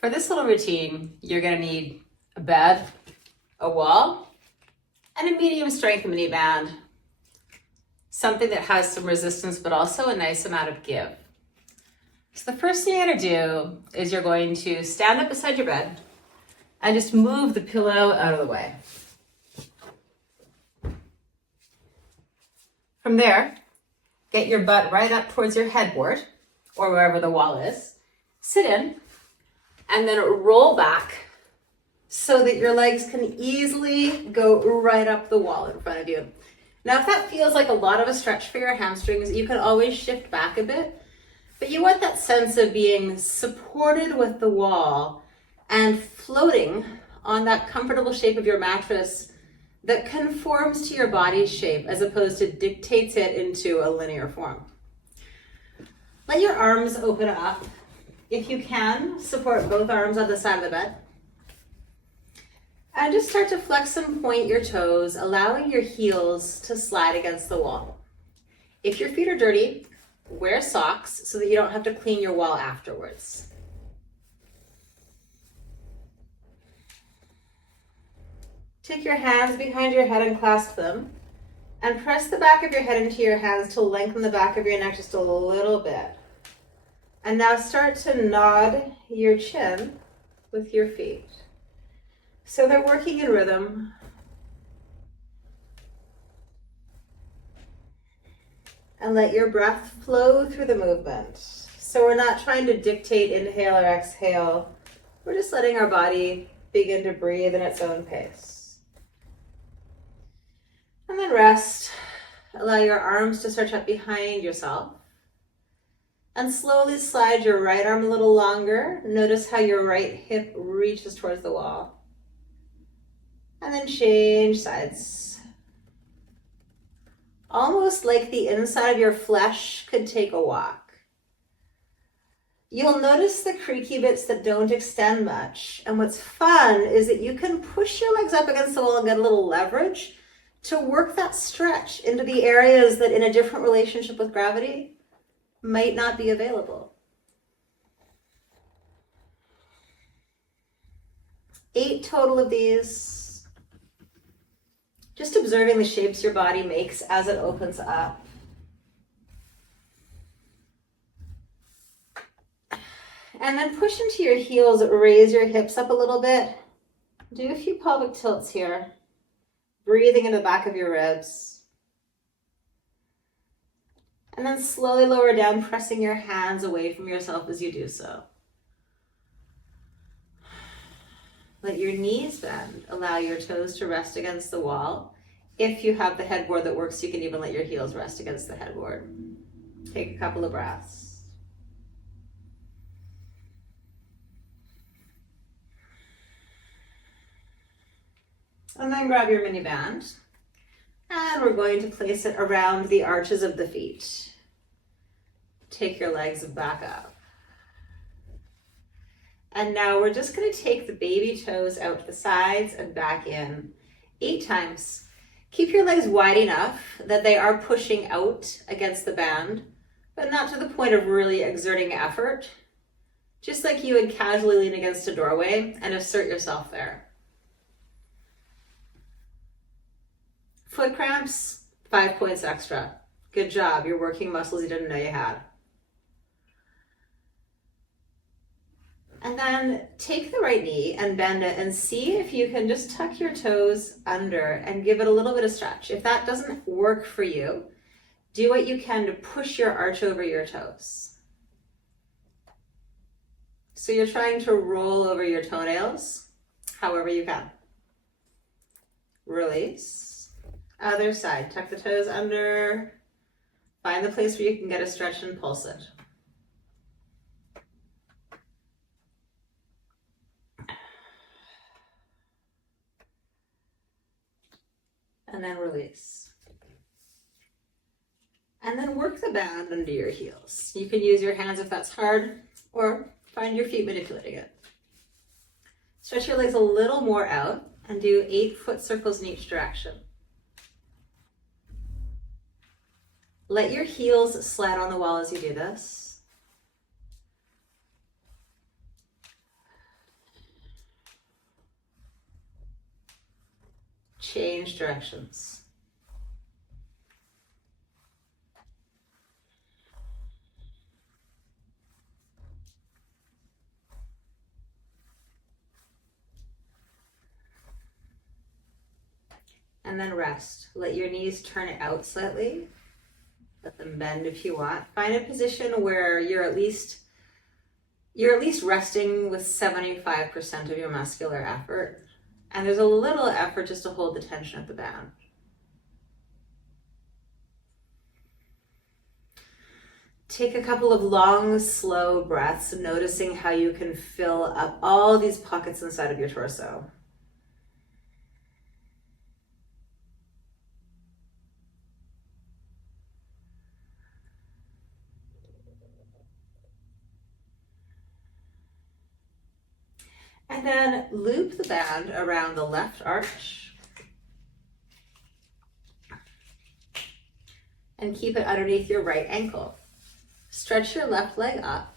For this little routine, you're gonna need a bed, a wall, and a medium strength mini band. Something that has some resistance, but also a nice amount of give. So the first thing you're gonna do is you're going to stand up beside your bed and just move the pillow out of the way. From there, get your butt right up towards your headboard or wherever the wall is. Sit in and then roll back so that your legs can easily go right up the wall in front of you. Now, if that feels like a lot of a stretch for your hamstrings, you can always shift back a bit, but you want that sense of being supported with the wall and floating on that comfortable shape of your mattress that conforms to your body's shape as opposed to dictates it into a linear form. Let your arms open up. If you can, support both arms on the side of the bed. And just start to flex and point your toes, allowing your heels to slide against the wall. If your feet are dirty, wear socks so that you don't have to clean your wall afterwards. Take your hands behind your head and clasp them, and press the back of your head into your hands to lengthen the back of your neck just a little bit. And now start to nod your chin with your feet. So they're working in rhythm. And let your breath flow through the movement. So we're not trying to dictate inhale or exhale. We're just letting our body begin to breathe in its own pace. And then rest. Allow your arms to stretch up behind yourself. And slowly slide your right arm a little longer. Notice how your right hip reaches towards the wall. And then change sides. Almost like the inside of your flesh could take a walk. You'll notice the creaky bits that don't extend much. And what's fun is that you can push your legs up against the wall and get a little leverage to work that stretch into the areas that in a different relationship with gravity might not be available. 8 total of these. Just observing the shapes your body makes as it opens up. And then push into your heels, raise your hips up a little bit. Do a few pelvic tilts here. Breathing into the back of your ribs. And then slowly lower down, pressing your hands away from yourself as you do so. Let your knees bend. Allow your toes to rest against the wall. If you have the headboard that works, you can even let your heels rest against the headboard. Take a couple of breaths. And then grab your mini band. And we're going to place it around the arches of the feet. Take your legs back up. And now we're just going to take the baby toes out to the sides and back in 8 times. Keep your legs wide enough that they are pushing out against the band, but not to the point of really exerting effort. Just like you would casually lean against a doorway and assert yourself there. Foot cramps, 5 points extra. Good job, you're working muscles you didn't know you had. And then take the right knee and bend it and see if you can just tuck your toes under and give it a little bit of stretch. If that doesn't work for you, do what you can to push your arch over your toes. So you're trying to roll over your toenails, however you can. Release. Other side, tuck the toes under. Find the place where you can get a stretch and pulse it. And then release. And then work the band under your heels. You can use your hands if that's hard, or find your feet manipulating it. Stretch your legs a little more out and do 8 foot circles in each direction. Let your heels slide on the wall as you do this. Change directions. And then rest. Let your knees turn out slightly. Let them bend if you want. Find a position where you're at least resting with 75% of your muscular effort. And there's a little effort just to hold the tension at the band. Take a couple of long, slow breaths, noticing how you can fill up all these pockets inside of your torso. And then loop the band around the left arch. And keep it underneath your right ankle. Stretch your left leg up.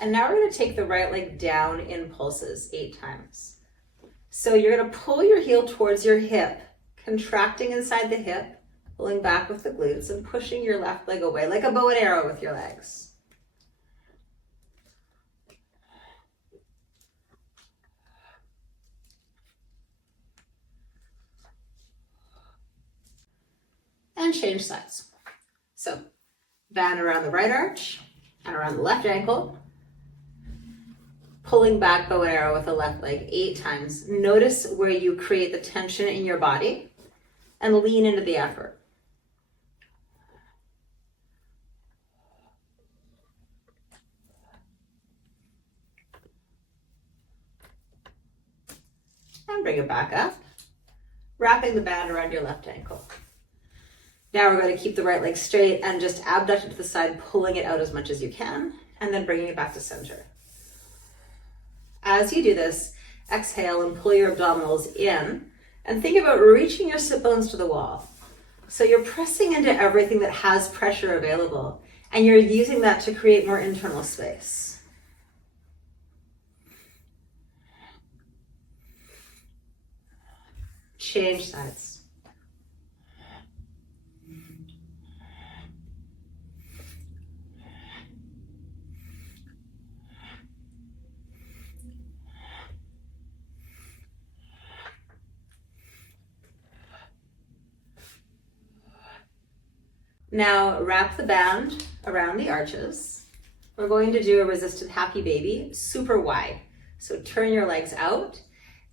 And now we're going to take the right leg down in pulses 8 times. So you're going to pull your heel towards your hip, contracting inside the hip, pulling back with the glutes, and pushing your left leg away like a bow and arrow with your legs. And change sides. So band around the right arch and around the left ankle, pulling back bow and arrow with the left leg 8 times. Notice where you create the tension in your body and lean into the effort. And bring it back up, wrapping the band around your left ankle. Now we're going to keep the right leg straight and just abduct it to the side, pulling it out as much as you can, and then bringing it back to center. As you do this, exhale and pull your abdominals in, and think about reaching your sit bones to the wall. So you're pressing into everything that has pressure available, and you're using that to create more internal space. Change sides. Now wrap the band around the arches. We're going to do a resisted happy baby, super wide. So turn your legs out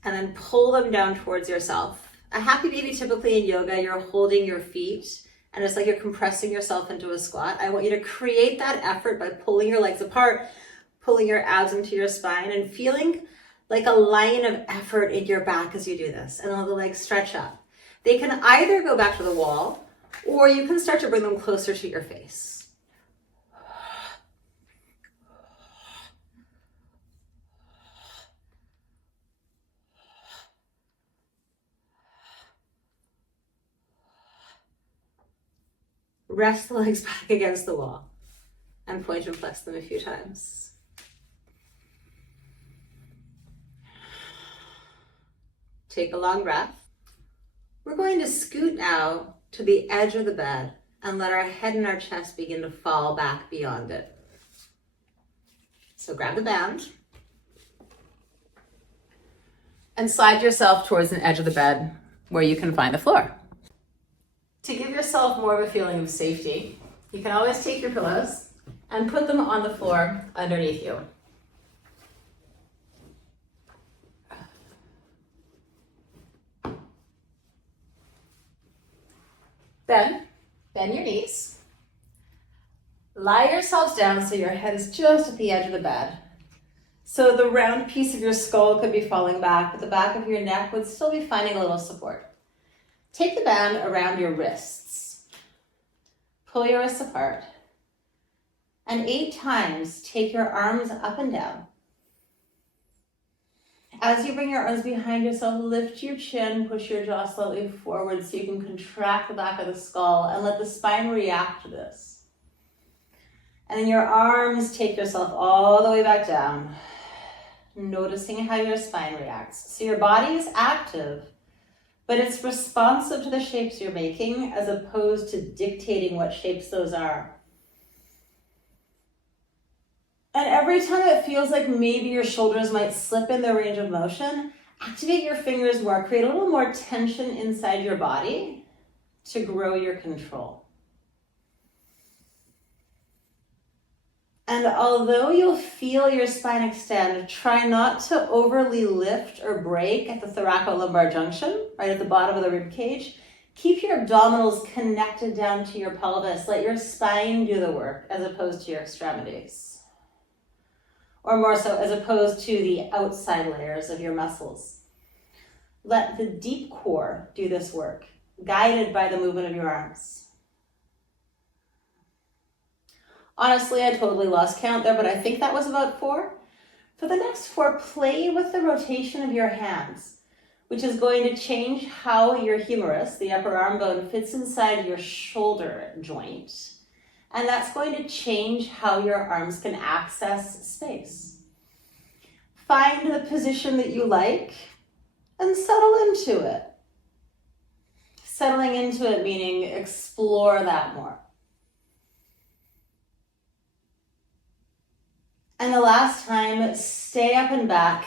and then pull them down towards yourself. A happy baby, typically in yoga, you're holding your feet and it's like you're compressing yourself into a squat. I want you to create that effort by pulling your legs apart, pulling your abs into your spine and feeling like a line of effort in your back as you do this. And let the legs stretch up. They can either go back to the wall or you can start to bring them closer to your face. Rest the legs back against the wall and point and flex them a few times. Take a long breath. We're going to scoot now to the edge of the bed and let our head and our chest begin to fall back beyond it. So grab the band and slide yourself towards an edge of the bed where you can find the floor. To give yourself more of a feeling of safety, you can always take your pillows and put them on the floor underneath you. Then, bend your knees. Lie yourselves down so your head is just at the edge of the bed. So the round piece of your skull could be falling back, but the back of your neck would still be finding a little support. Take the band around your wrists. Pull your wrists apart. And 8 times, take your arms up and down. As you bring your arms behind yourself, lift your chin, push your jaw slightly forward so you can contract the back of the skull and let the spine react to this. And then your arms, take yourself all the way back down, noticing how your spine reacts. So your body is active, but it's responsive to the shapes you're making as opposed to dictating what shapes those are. And every time it feels like maybe your shoulders might slip in the range of motion, activate your fingers more, create a little more tension inside your body to grow your control. And although you'll feel your spine extend, try not to overly lift or break at the thoracolumbar junction, right at the bottom of the rib cage. Keep your abdominals connected down to your pelvis. Let your spine do the work as opposed to your extremities. Or more so, as opposed to the outside layers of your muscles. Let the deep core do this work, guided by the movement of your arms. Honestly, I totally lost count there, but I think that was about 4. For the next 4, play with the rotation of your hands, which is going to change how your humerus, the upper arm bone, fits inside your shoulder joint. And that's going to change how your arms can access space. Find the position that you like and settle into it. Settling into it meaning explore that more. And the last time, stay up and back.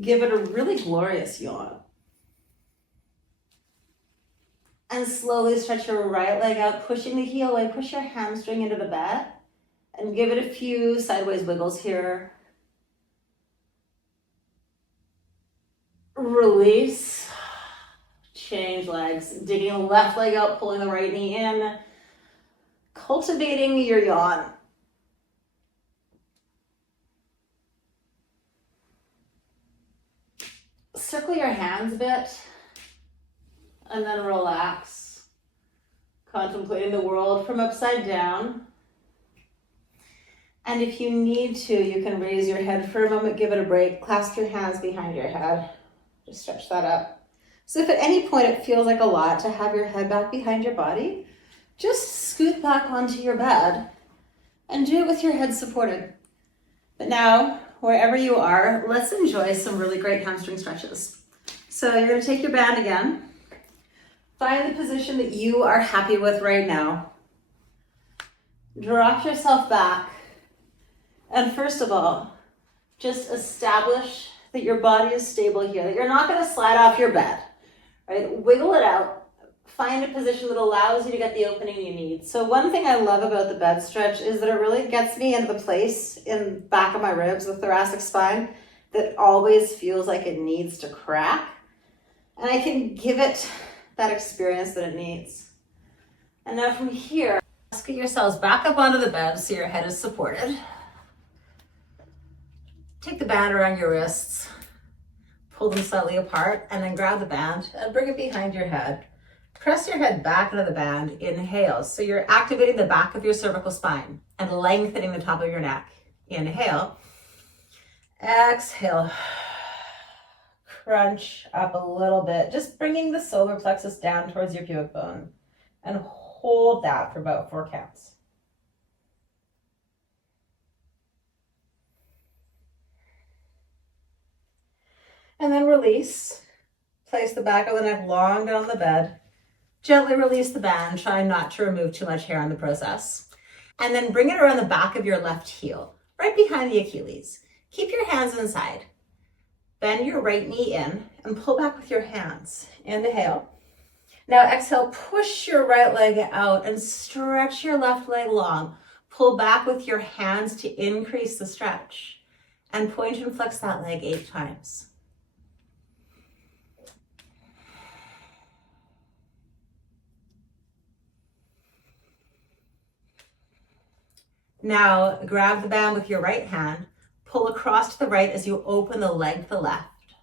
Give it a really glorious yawn. And slowly stretch your right leg out, pushing the heel away. Push your hamstring into the bed and give it a few sideways wiggles here. Release. Change legs. Digging the left leg out, pulling the right knee in. Cultivating your yawn. Circle your hands a bit. And then relax, contemplating the world from upside down. And if you need to, you can raise your head for a moment, give it a break, clasp your hands behind your head, just stretch that up. So if at any point it feels like a lot to have your head back behind your body, just scoot back onto your bed and do it with your head supported. But now, wherever you are, let's enjoy some really great hamstring stretches. So you're going to take your band again. Find the position that you are happy with right now. Drop yourself back. And first of all, just establish that your body is stable here, that you're not going to slide off your bed, right? Wiggle it out. Find a position that allows you to get the opening you need. So one thing I love about the bed stretch is that it really gets me into the place in the back of my ribs, the thoracic spine, that always feels like it needs to crack. And I can give it that experience that it needs. And now from here, scoot yourselves back up onto the bed so your head is supported. Take the band around your wrists, pull them slightly apart, and then grab the band and bring it behind your head. Press your head back into the band, inhale. So you're activating the back of your cervical spine and lengthening the top of your neck. Inhale, exhale. Crunch up a little bit, just bringing the solar plexus down towards your pubic bone, and hold that for about 4 counts. And then release. Place the back of the neck long down on the bed. Gently release the band, try not to remove too much hair in the process. And then bring it around the back of your left heel, right behind the Achilles. Keep your hands inside. Bend your right knee in and pull back with your hands. Inhale. Now exhale, push your right leg out and stretch your left leg long. Pull back with your hands to increase the stretch. And point and flex that leg 8 times. Now grab the band with your right hand. Pull across to the right as you open the leg to the left.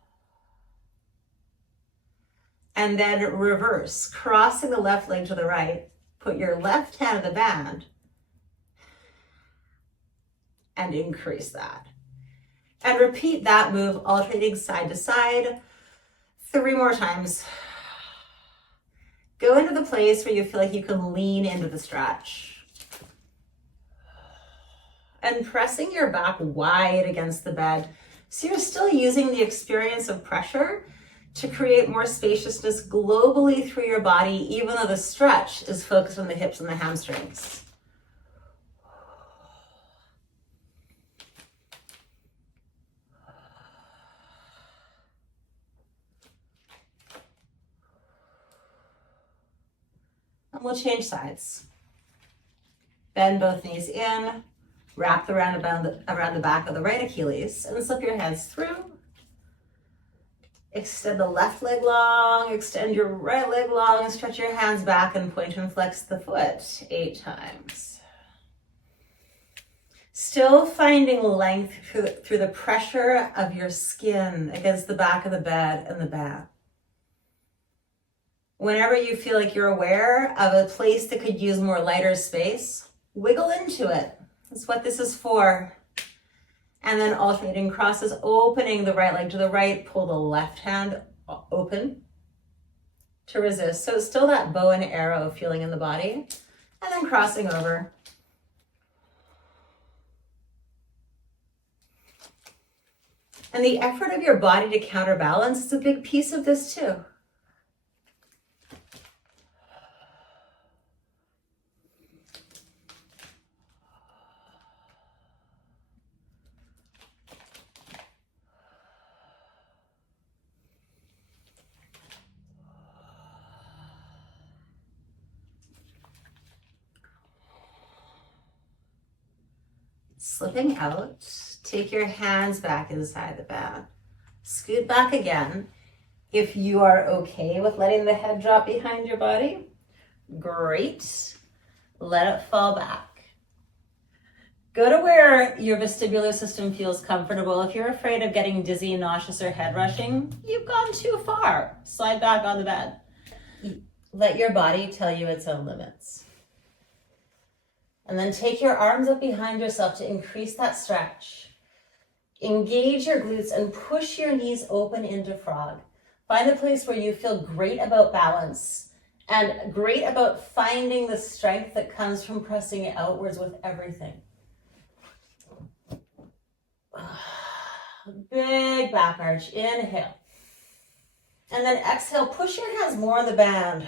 And then reverse, crossing the left leg to the right. Put your left hand on the band and increase that. And repeat that move, alternating side to side 3 more times. Go into the place where you feel like you can lean into the stretch. And pressing your back wide against the bed. So you're still using the experience of pressure to create more spaciousness globally through your body, even though the stretch is focused on the hips and the hamstrings. And we'll change sides. Bend both knees in, wrap around the back of the right Achilles, and slip your hands through. Extend the left leg long, extend your right leg long, stretch your hands back and point and flex the foot 8 times. Still finding length through the pressure of your skin against the back of the bed and the back. Whenever you feel like you're aware of a place that could use more lighter space, wiggle into it. That's what this is for. And then alternating crosses, opening the right leg to the right, pull the left hand open to resist. So it's still that bow and arrow feeling in the body. And then crossing over. And the effort of your body to counterbalance is a big piece of this too. Slipping out, take your hands back inside the bed. Scoot back again. If you are okay with letting the head drop behind your body, great. Let it fall back. Go to where your vestibular system feels comfortable. If you're afraid of getting dizzy, nauseous, or head rushing, you've gone too far. Slide back on the bed. Let your body tell you its own limits. And then take your arms up behind yourself to increase that stretch. Engage your glutes and push your knees open into frog. Find a place where you feel great about balance and great about finding the strength that comes from pressing it outwards with everything. Big back arch, inhale. And then exhale, push your hands more on the band.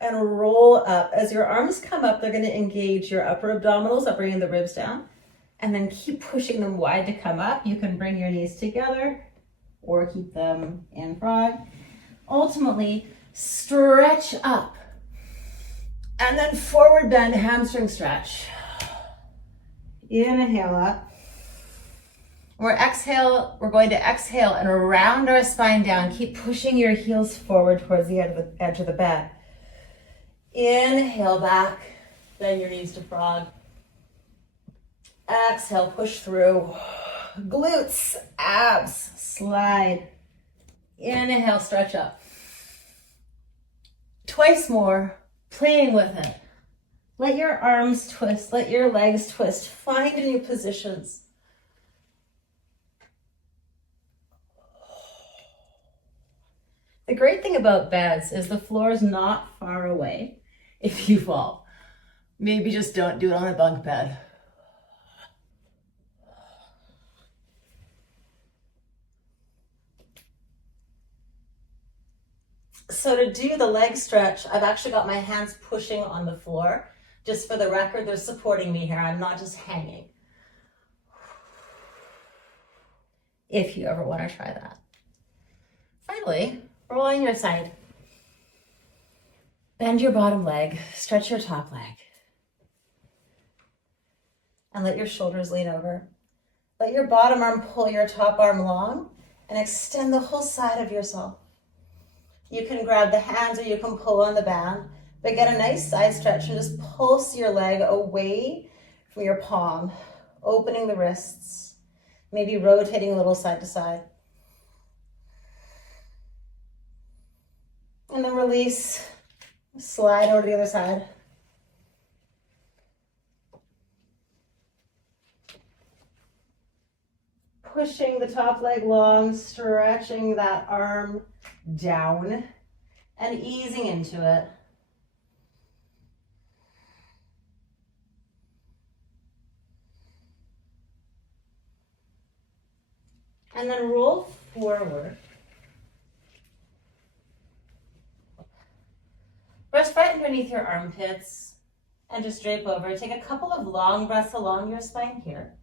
And roll up. As your arms come up, they're going to engage your upper abdominals, bringing the ribs down. And then keep pushing them wide to come up. You can bring your knees together or keep them in frog. Ultimately, stretch up. And then forward bend, hamstring stretch. Inhale up. We're going to exhale and round our spine down. Keep pushing your heels forward towards the edge of the bed. Inhale back, bend your knees to frog. Exhale, push through. Glutes, abs, slide. Inhale, stretch up. Twice more, playing with it. Let your arms twist, let your legs twist. Find new positions. The great thing about beds is the floor is not far away if you fall. Maybe just don't do it on a bunk bed. So to do the leg stretch, I've actually got my hands pushing on the floor. Just for the record, they're supporting me here. I'm not just hanging. If you ever want to try that. Finally, roll on your side. Bend your bottom leg, stretch your top leg. And let your shoulders lean over. Let your bottom arm pull your top arm long and extend the whole side of yourself. You can grab the hands or you can pull on the band, but get a nice side stretch and just pulse your leg away from your palm, opening the wrists, maybe rotating a little side to side. And then release, slide over to the other side. Pushing the top leg long, stretching that arm down and easing into it. And then roll forward. Rest right underneath your armpits and just drape over. Take a couple of long breaths along your spine here.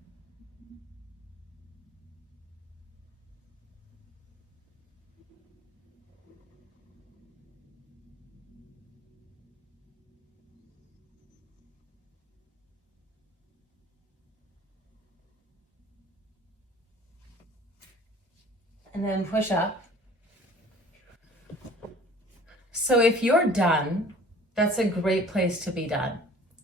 And then push up. So if you're done, that's a great place to be done.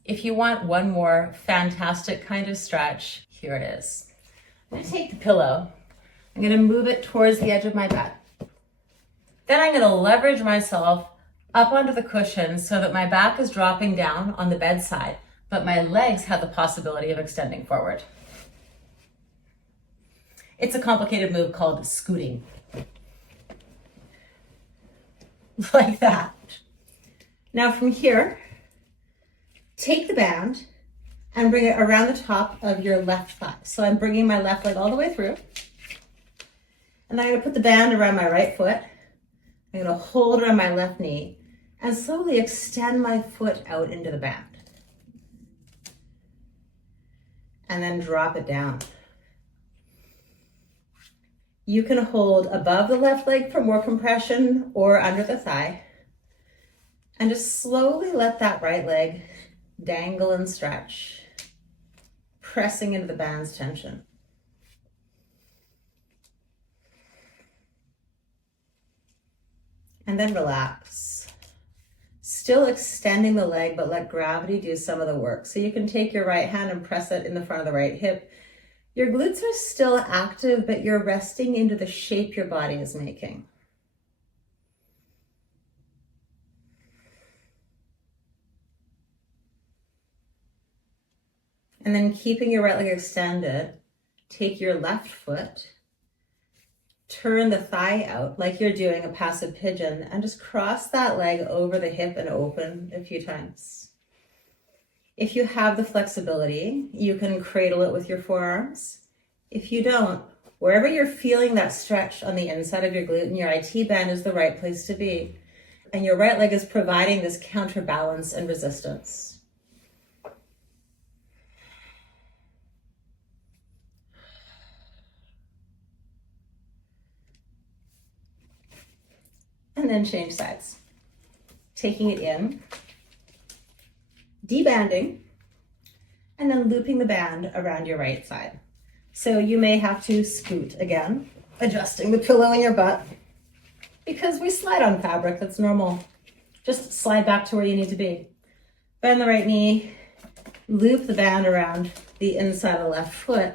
If you want one more fantastic kind of stretch, here it is. I'm going to take the pillow. I'm going to move it towards the edge of my bed. Then I'm going to leverage myself up onto the cushion so that my back is dropping down on the bedside, but my legs have the possibility of extending forward. It's a complicated move called scooting. Like that. Now from here, take the band and bring it around the top of your left thigh. So I'm bringing my left leg all the way through. And then I'm going to put the band around my right foot. I'm going to hold around my left knee and slowly extend my foot out into the band. And then drop it down. You can hold above the left leg for more compression or under the thigh. And just slowly let that right leg dangle and stretch, pressing into the band's tension. And then relax. Still extending the leg, but let gravity do some of the work. So you can take your right hand and press it in the front of the right hip. Your glutes are still active, but you're resting into the shape your body is making. And then keeping your right leg extended, take your left foot, turn the thigh out like you're doing a passive pigeon, and just cross that leg over the hip and open a few times. If you have the flexibility, you can cradle it with your forearms. If you don't, wherever you're feeling that stretch on the inside of your glute and your IT band is the right place to be. And your right leg is providing this counterbalance and resistance. And then change sides. Taking it in, debanding, and then looping the band around your right side. So you may have to scoot again, adjusting the pillow in your butt, because we slide on fabric, that's normal. Just slide back to where you need to be. Bend the right knee, loop the band around the inside of the left foot,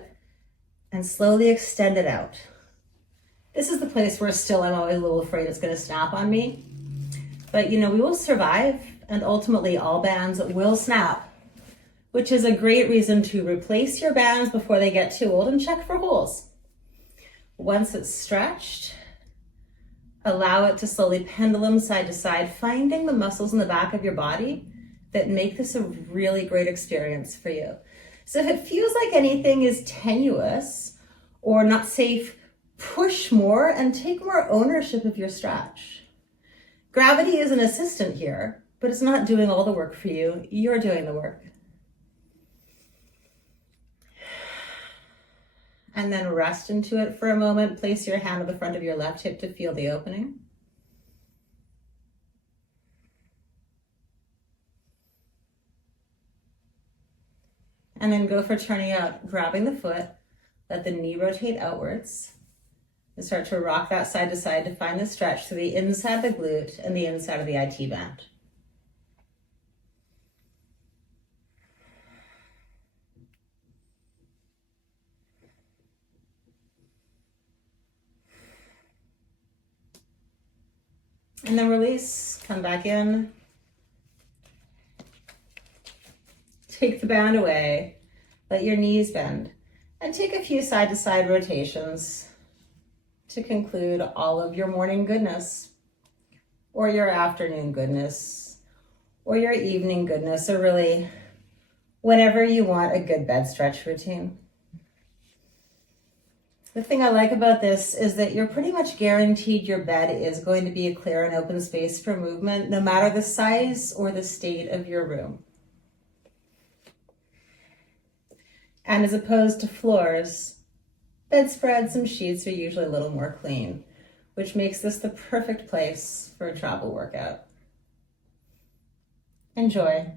and slowly extend it out. This is the place where still I'm always a little afraid it's gonna snap on me. But we will survive, and ultimately all bands will snap, which is a great reason to replace your bands before they get too old and check for holes. Once it's stretched, allow it to slowly pendulum side to side, finding the muscles in the back of your body that make this a really great experience for you. So if it feels like anything is tenuous or not safe, push more and take more ownership of your stretch. Gravity is an assistant here, but it's not doing all the work for you. You're doing the work. And then rest into it for a moment. Place your hand on the front of your left hip to feel the opening. And then go for turning out, grabbing the foot, let the knee rotate outwards, and start to rock that side to side to find the stretch to the inside of the glute and the inside of the IT band. And then release, come back in. Take the band away, let your knees bend, and take a few side to side rotations to conclude all of your morning goodness, or your afternoon goodness, or your evening goodness, or really whenever you want a good bed stretch routine. The thing I like about this is that you're pretty much guaranteed your bed is going to be a clear and open space for movement, no matter the size or the state of your room. And as opposed to floors, bedspreads and sheets are usually a little more clean, which makes this the perfect place for a travel workout. Enjoy.